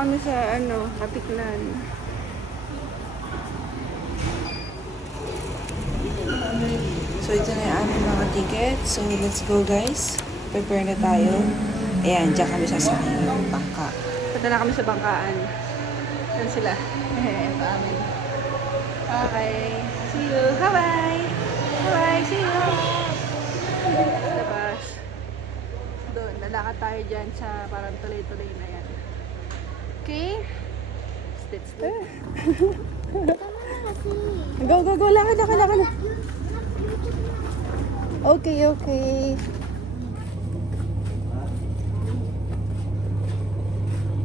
kami sa Katiklan. So, ito na yung aming mga tickets. So, let's go guys. Prepare na tayo. Ayan, dyan kami sasakay ng bangka. Punta na kami sa bangkaan. Yan sila. Ito amin. Okay. See you. Bye-bye. Bye-bye. See you. Sa labas. Doon. Lalakad tayo dyan sa parang tuloy-tuloy na yan. Okay? Let's go. Go, go, go. Lakad, lakad, lakad. Okay, okay.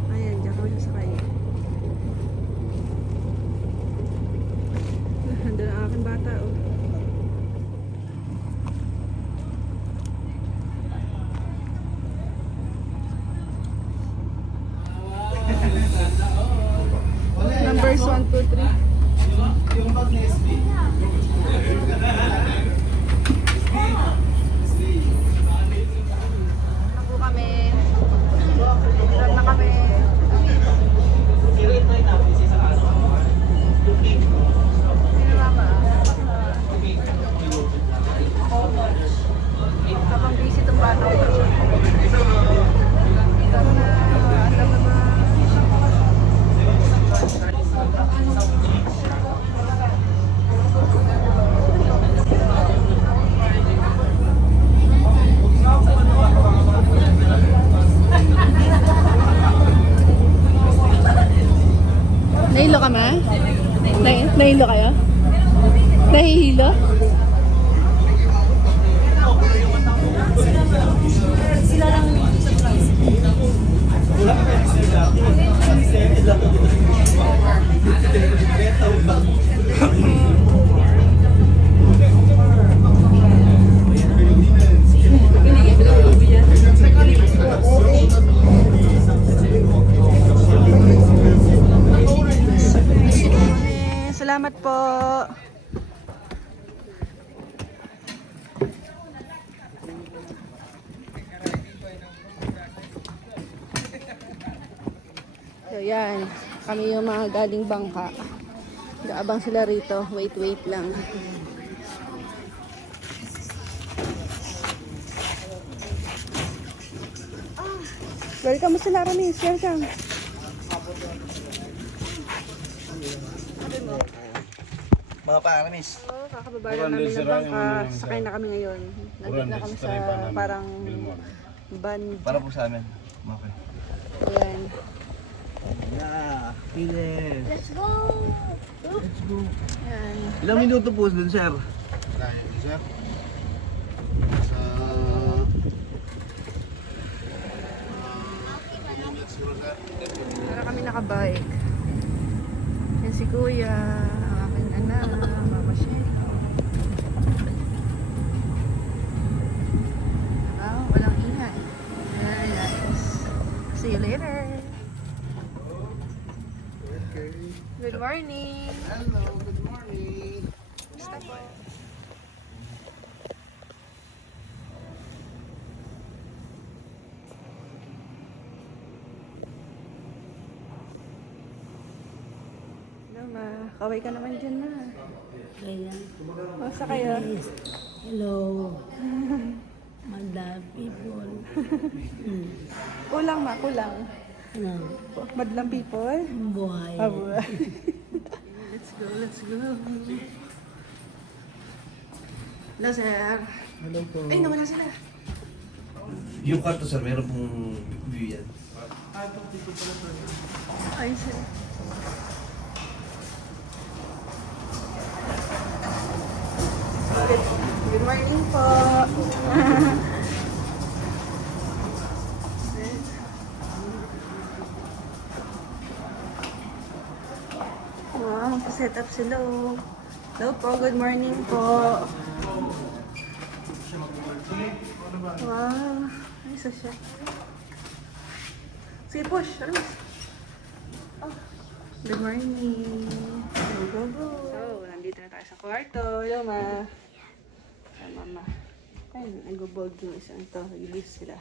Ayan, diyan kami sasakay. Nandun ang aking bata, oh. Numbers 1, 2, 3. Ako kami. Drag na kami. Habang busy itong bata ko. Nahilo ka ma? Nahilo kayo? Nahihilo? Sila lang surprise. Salamat po. So yan, kami yung mga galing bangka. Gaabang sila rito. Wait lang. Welcome sa Laramis. Welcome. Mga paramis. Oo, kakababa lang namin ng bangka. Sakay na kami ngayon. Nandito na kami sa parang band. Para po sa amin. Okay. Ayan. Yeah, Piles. Let's go! Let's go. Ayan. Ilang minuto po dun, sir? Dahil, sir. Sa... Para kami nakabike. Yan si Kuya, ang aking anak, Mama Shay. Wow, walang ingay. Very nice. See you later. Okay. Good morning. Hello, good morning. Basta po. Hello, ma. Kaway ka naman dyan, ma. Ayan. Masa kayo? Hello. Madam people. Kulang, ma. Kulang. Ano? Madlang people. Buhay. Abo. Let's go, let's go. Hello, sir. Hello po. Ay, nawala sila. Yung kwarto, sir, meron pong view yan. Ay, sir. Good morning po. Wow, magpa-set up sila. Oh. Hello po, good morning po. Wow, ay isa siya. Sige, push. Alis. Oh. Good morning. Go, go, go. So, nandito na tayo sa kwarto. Hello, ma. Sa mama. Ay, nag-bold yung isang to. Nag-ibis sila.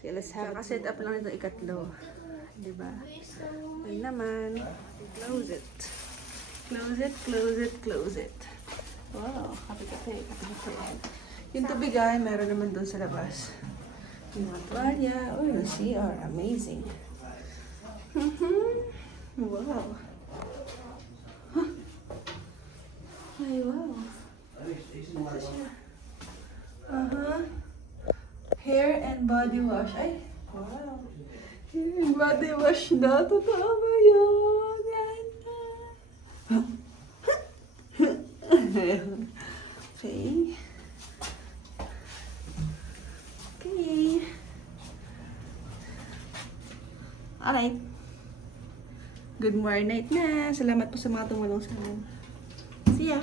Sige, let's have it. Set up lang ito ikatlo. Diba? Yan naman. Close it. Close it, close it, close it. Wow, kape-kape, kape-kape. Yung tubig ay meron naman doon sa labas. Yung mga tuwalya. Oh, yung CR. Amazing. Wow. Huh. Ay, wow. Ito siya. Hair and body wash. Ay, wow. Hair and body wash na. Totoo ba yun? Yan na. Okay. Okay. Alright. Good morning na. Salamat po sa mga tumulong sa amin. See ya.